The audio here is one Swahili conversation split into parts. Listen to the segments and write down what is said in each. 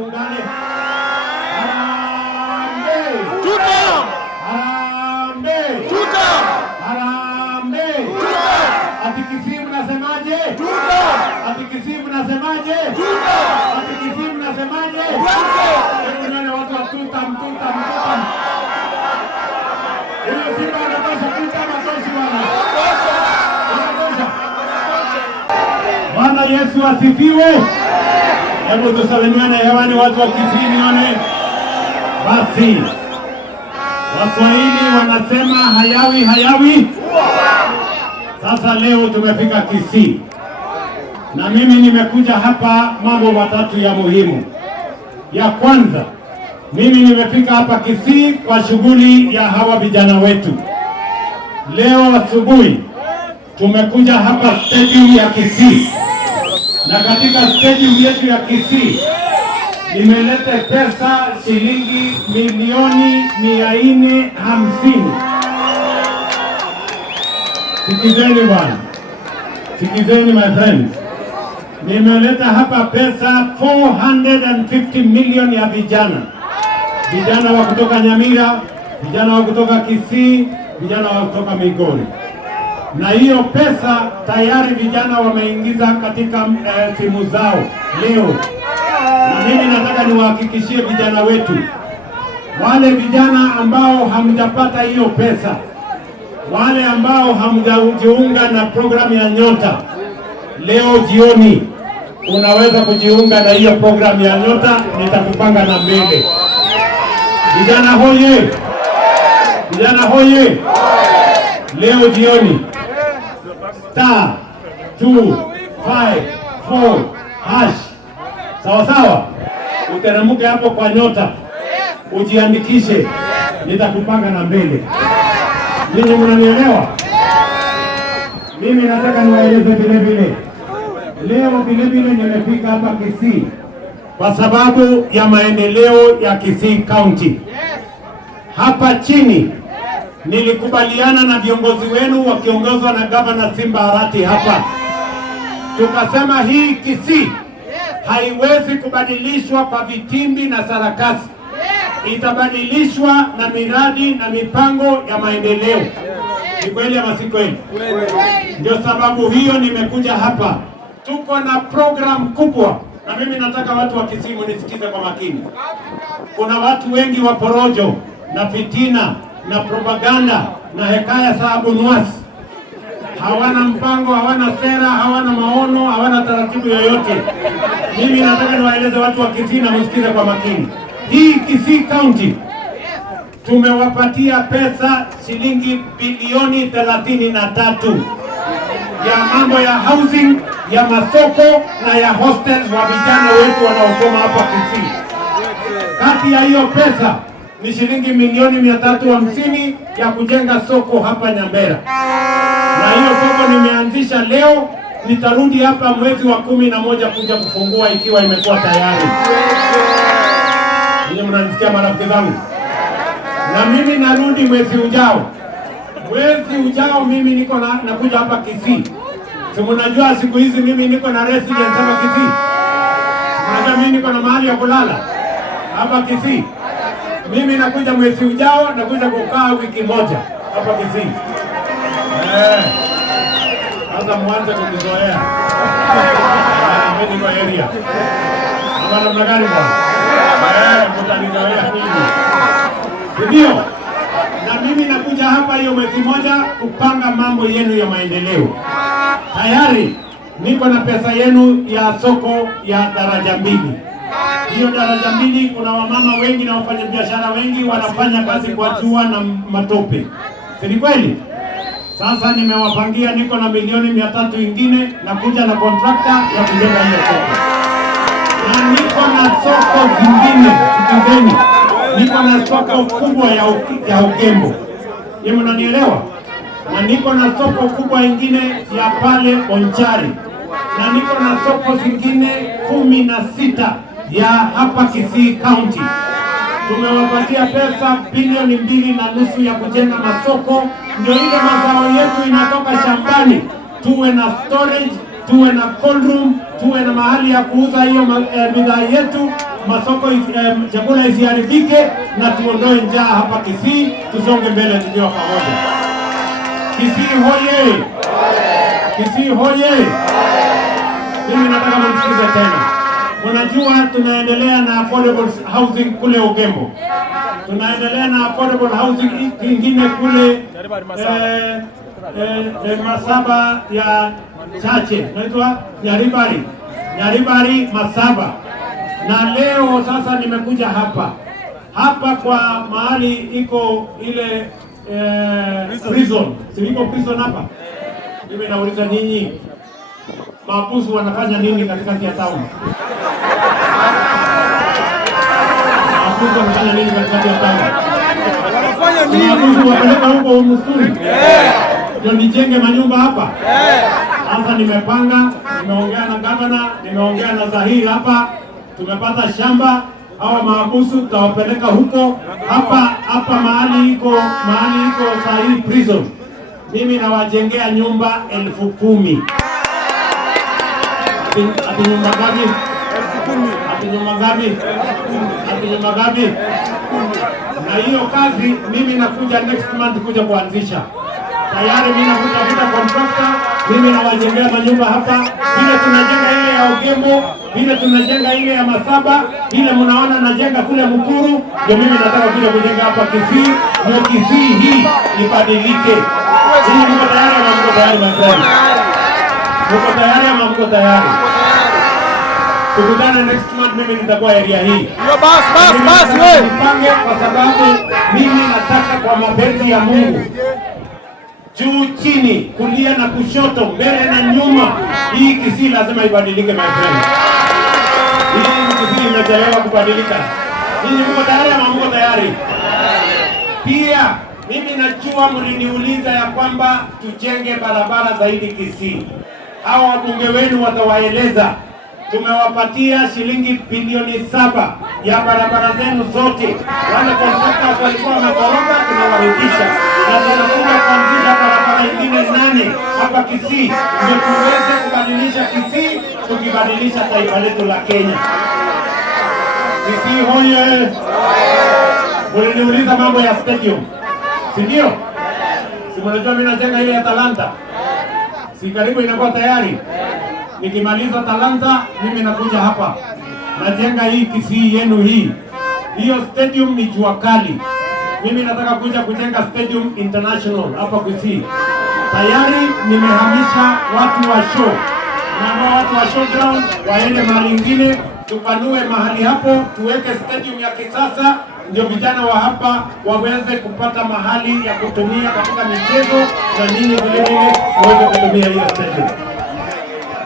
tuungane. Harambee! Tuta! Harambee! Tuta! Harambee! Tuta! Ati Kisii mnasemaje? Tuta! Ati Kisii mnasemaje? Tuta! Ati Kisii mnasemaje? Tuta! Hebu nione watu wa tutam. Hiyo Simba wanatosha tutam matoshi bwana. Wanatosha. Bwana Yesu asifiwe. Hebu tusalimiane hewani watu wa Kisii nione. Basi Waswahili wanasema hayawi. Sasa leo tumefika Kisii. Na mimi nimekuja hapa mambo matatu ya muhimu. Ya kwanza, mimi nimefika hapa Kisii kwa shughuli ya hawa vijana wetu. Leo asubuhi tumekuja hapa stadium ya Kisii. Na katika stadium yetu ya Kisii nimeleta pesa shilingi milioni 450. Sikizeni bwana. Sikizeni my friends. Nimeleta hapa pesa 450 million ya vijana. Vijana wa kutoka Nyamira, vijana wa kutoka Kisii, vijana wa kutoka Migori. Na hiyo pesa tayari vijana wameingiza katika simu zao leo. Na mimi nataka niwahakikishie vijana wetu, wale vijana ambao hamjapata hiyo pesa, wale ambao hamjajiunga na programu ya Nyota, leo jioni unaweza kujiunga na hiyo programu ya Nyota, nitakupanga na mbele. Vijana hoye! Vijana hoye! Leo jioni *254# sawa, uteremke hapo kwa Nyota, ujiandikishe, nitakupanga na mbele. Ninyi mnanielewa? Mimi nataka niwaeleze vile leo nimefika hapa Kisii kwa sababu ya maendeleo ya Kisii County. Hapa chini nilikubaliana na viongozi wenu wakiongozwa na Governor Simba Arati hapa. Tukasema hii Kisii haiwezi kubadilishwa kwa vitimbi na sarakasi. Itabadilishwa na miradi na mipango ya maendeleo. Ni kweli ama si kweli? Ndio sababu hiyo nimekuja hapa. Tuko na program kubwa, na mimi nataka watu wa Kisii nisikize kwa makini. Kuna watu wengi wa porojo na fitina na propaganda na hekaya sababu nuasi. Hawana mpango, hawana sera, hawana maono, hawana taratibu yoyote. Mimi nataka niwaeleze watu wa Kisii na msikize kwa makini. Hii Kisii County tumewapatia pesa shilingi bilioni 33 ya mambo ya housing, ya masoko na ya hostels wa vijana wetu wanaosoma hapa Kisii. Kati ya hiyo pesa ni shilingi milioni 350 ya kujenga soko hapa Nyambera. Na hiyo soko nimeanzisha leo, nitarudi hapa mwezi wa 11 kuja kufungua ikiwa imekuwa tayari. Ninyi mnanisikia marafiki zangu? Na mimi narudi mwezi ujao. Mwezi ujao mimi niko nakuja hapa Kisii. Si mnajua siku hizi mimi niko na residence hapa Kisii. Mnajua mimi niko na mahali ya kulala hapa Kisii. Mimi nakuja mwezi ujao, nakuja kukaa wiki moja hapa Kisii. Sasa mwanze kujizoea. Mimi niko area. Hapa namna gani bwana? Mtanizoea hivi. Ndio. Na mimi nakuja hapa hiyo mwezi moja kupanga mambo yenu ya maendeleo. Tayari niko na pesa yenu ya soko ya daraja 2. Hiyo daraja 2 kuna wamama wengi na wafanyabiashara wengi wanafanya kazi kwa jua na matope. Si kweli? Sasa nimewapangia, niko na milioni 300 ingine na kuja na contractor ya kujenga hiyo soko. Na niko na soko zingine, sikizeni. Niko na soko kubwa ya Ugembo. Yeye mnanielewa? Na niko na soko kubwa ingine ya pale Onchari. Na niko na soko zingine 16 ya hapa Kisii County. Tumewapatia pesa bilioni 2.5 ya kujenga masoko, ndio ile mazao yetu inatoka shambani. Tuwe na storage, tuwe na cold room, tuwe na mahali ya kuuza hiyo bidhaa yetu, masoko chakula isiharibike na tuondoe njaa hapa Kisii, tusonge mbele tukiwa pamoja. Kisii hoye! Kisii hoye! Mimi nataka mnisikize tena. Mnajua tunaendelea na affordable housing kule Ugembo. Tunaendelea na affordable housing kingine kule Masaba ya Chache. Naitwa Nyaribari Masaba. Na leo sasa nimekuja hapa kwa mahali iko ile prison. Siviko prison hapa. Mimi nauliza nyinyi, mahabusu wanafanya nini katikati ya town? Mahabusu wanafanya nini katikati ya town? Wanafanya nini? Mahabusu wapeleka huko msituni. Ndio nijenge manyumba hapa. Sasa nimepanga, nimeongea na gavana, nimeongea na Zahiri hapa. Tumepata shamba, hawa mahabusu tutawapeleka huko. Hapa mahali iko sahi prison. Mimi nawajengea nyumba 10,000. Ati nyumba ngapi? 10,000. Ati nyumba ngapi? 10,000. Ati nyumba ngapi? Na hiyo kazi mimi nakuja next month kuja kuanzisha. Tayari mimi nakuta contractor, mimi nawajengea manyumba hapa. Vile tunajenga ile ya Ugembo, vile tunajenga ile ya Masaba, vile mnaona najenga kule Mukuru, ndio mimi nataka kuja kujenga hapa Kisii, ndio Kisii hii ibadilike. Hii mko tayari ama mko tayari mapema? Mko tayari ama mko tayari? Tukutane next month, mimi nitakuwa area hii. Bas wewe. Nipange kwa sababu mimi nataka kwa mapenzi ya Mungu. Juu chini, kulia na kushoto, mbele na nyuma, hii Kisii lazima ibadilike my friend. Hii Kisii imechelewa kubadilika. Ninyi mko tayari ama mko tayari? Pia mimi najua mliniuliza ya kwamba tujenge barabara zaidi Kisii. Hawa wabunge wenu watawaeleza. Tumewapatia shilingi bilioni 7 ya barabara zenu zote. Wale contractors walikuwa wamekoroga, tunawarudisha. Na tunakuja kuanzisha barabara nyingine 8 hapa Kisii, ndio tuweze kubadilisha Kisii, tukibadilisha taifa letu la Kenya. Kisii hoye! Mliniuliza mambo ya stadium, si ndio? Si mnajua mimi najenga ile ya Talanta, si karibu inakuwa tayari. Nikimaliza Talanta, mimi nakuja hapa najenga hii Kisii yenu hii. Hiyo stadium ni jua kali. Mimi nataka kuja kujenga Stadium International hapa Kisii. Tayari nimehamisha watu wa show. Na watu wa showground waende mahali ingine, tupanue mahali hapo, tuweke stadium ya kisasa, ndio vijana wa hapa waweze kupata mahali ya kutumia katika michezo, na nyinyi vile vile waweze kutumia hiyo stadium.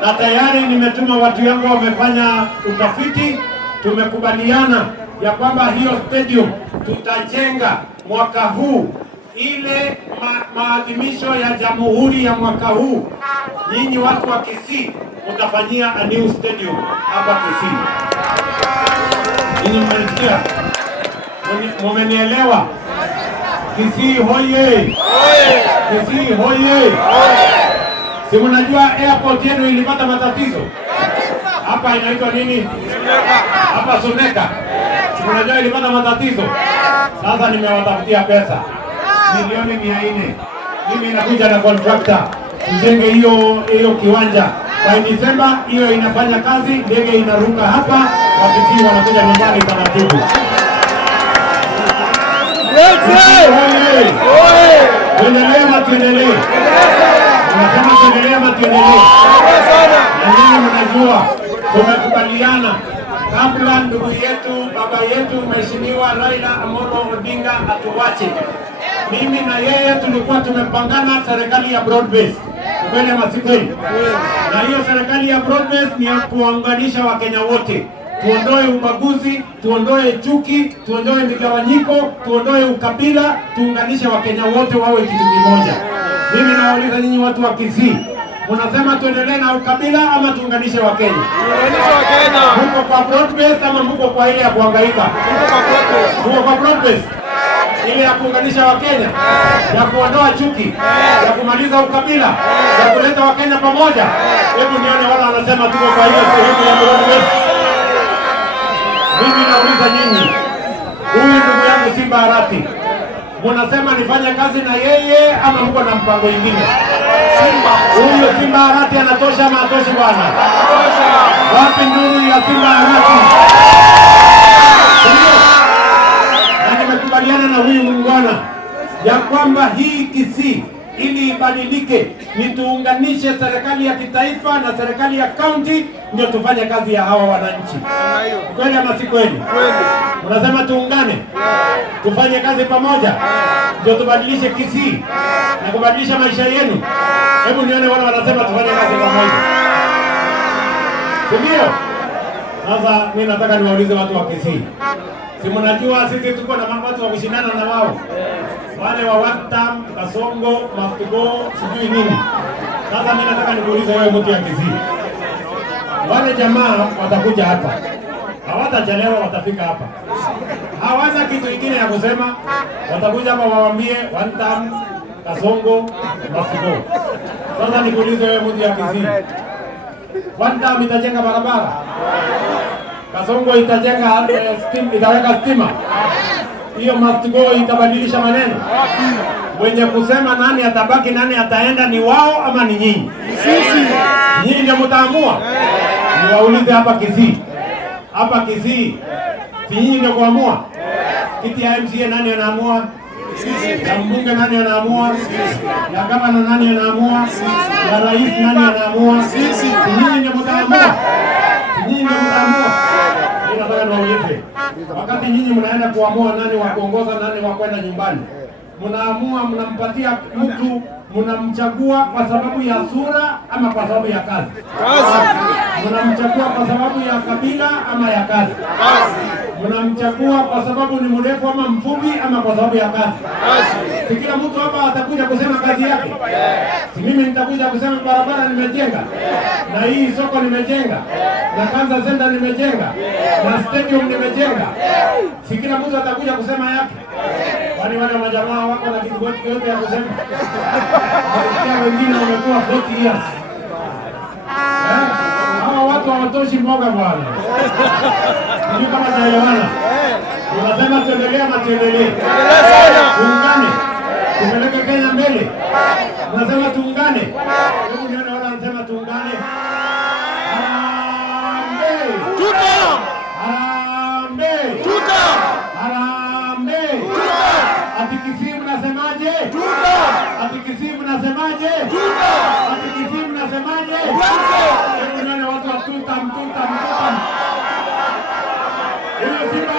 Na tayari nimetuma watu yangu wamefanya utafiti, tumekubaliana ya kwamba hiyo stadium tutajenga mwaka huu, ile maadhimisho ya Jamhuri ya mwaka huu. Nyinyi watu wa Kisii mtafanyia a new stadium hapa Kisii. Nyinyi mmenisikia? Mmenielewa? Kisii hoye! Kisii hoye! Si mnajua airport yenu ilipata matatizo? Hapa inaitwa nini? Hapa Suneka. Si mnajua ilipata matatizo? Sasa nimewatafutia pesa milioni 400. Mimi nakuja na contractor tujenge hiyo kiwanja. Kwa Desemba hiyo inafanya kazi, ndege inaruka hapa, Wakisii wanakuja nyumbani taratibu. Tuendelee ama tuendelee? Unasema tuendelee ama tuendelee? Na nyinyi mnajua tumekubaliana kabla ndugu yetu baba yetu Mheshimiwa Raila Amolo Odinga atuwache, mimi na yeye tulikuwa tumepangana serikali ya broad base. Kweli ama si kweli? Na hiyo serikali ya broad base ni ya kuunganisha Wakenya wote. Tuondoe ubaguzi, tuondoe chuki, tuondoe migawanyiko, tuondoe ukabila, tuunganishe Wakenya wote wawe kitu kimoja. Mimi nawauliza nyinyi watu wa Kisii, unasema tuendelee na ukabila ama tuunganishe Wakenya? Tuunganishe Wakenya. Mko kwa broad base ama mko kwa ile ya kuhangaika? Mko kwa broad base. Ile ya kuunganisha Wakenya, ya kuondoa chuki, ya kumaliza ukabila, ya kuleta Wakenya pamoja. Hebu nione wala wanasema tuko kwa hiyo sehemu ya broad base. Mimi nauliza nyinyi, huyu ndugu yangu Simba Arati, munasema nifanye kazi na yeye ama mko na mpango mwingine? Huyu Simba Arati anatosha ama atoshi bwana? Wapi ndugu ya Simba Arati? Na nimekubaliana na huyu muungwana ya kwamba hii Kisii ili ibadilike ni tuunganishe serikali ya kitaifa na serikali ya kaunti, ndio tufanye kazi ya hawa wananchi. Kweli ama si kweli? Unasema tuungane, tufanye kazi pamoja, ndio tubadilishe Kisii na kubadilisha maisha yenu. Hebu nione wale wanasema tufanye kazi pamoja, ndio? Sasa mimi nataka niwaulize watu wa Kisii, si mnajua sisi tuko na watu wa kushindana na wao, wale wa Watam, Kasongo, Mafugo, sijui nini. Sasa mimi nataka nikuulize wewe mtu ya Kisii, wale jamaa watakuja hapa, hawatachelewa, watafika hapa, hawana kitu kingine ya kusema. Watakuja hapa waambie Watam, Kasongo, Mafugo. Sasa nikuulize wewe mtu ya Kisii, Watam itajenga barabara, Kasongo itajenga itaweka stima, hiyo Mafugo itabadilisha maneno? Wenye kusema nani atabaki nani ataenda ni wao ama ni nyinyi? Sisi. Nyinyi ndio mtaamua. Niwaulize hapa Kisii, hapa Kisii si nyinyi ndio kuamua? Kiti ya MCA nani anaamua? Sisi. Ya mbunge nani anaamua? Ya gavana nani anaamua? Ya rais nani anaamua? Sisi. Nyinyi ndio mtaamua. Nyinyi ndio mtaamua. Nataka niwaulize, wakati nyinyi mnaenda kuamua nani wa kuongoza nani wa kwenda nyumbani, mnaamua mnampatia mtu, mnamchagua kwa sababu ya sura ama kwa sababu ya kazi? Mnamchagua kwa sababu ya kabila ama ya kazi? Mnamchagua kwa sababu ni mrefu ama mfupi ama kwa sababu ya kazi? Si kila mtu hapa atakuja kusema kazi yake? Si mimi nitakuja kusema barabara nimejenga, na hii soko nimejenga, na Kanza Center nimejenga, na stadium nimejenga. Si kila mtu atakuja kusema yake? Wale majamaa wako na kitu yote ya kusema. Wengine wamekuwa 40 years. Hawa watu hawatoshi mboga bwana. Sijui kama taelewana. Unasema tuendelee ama tuendelee? Tuungane. Tupeleke Kenya mbele. Unasema tuungane. Hebu nione wala wanasema tuungane. Harambee. Tuta. Harambee. Tuta. Harambee. Tuta. Ati Kisii mnasemaje? Tuta. Ati Kisii mnasemaje? Tuta. Ati Kisii mnasemaje? Tuta. Hebu nione watu wa tuta. Hiyo Simba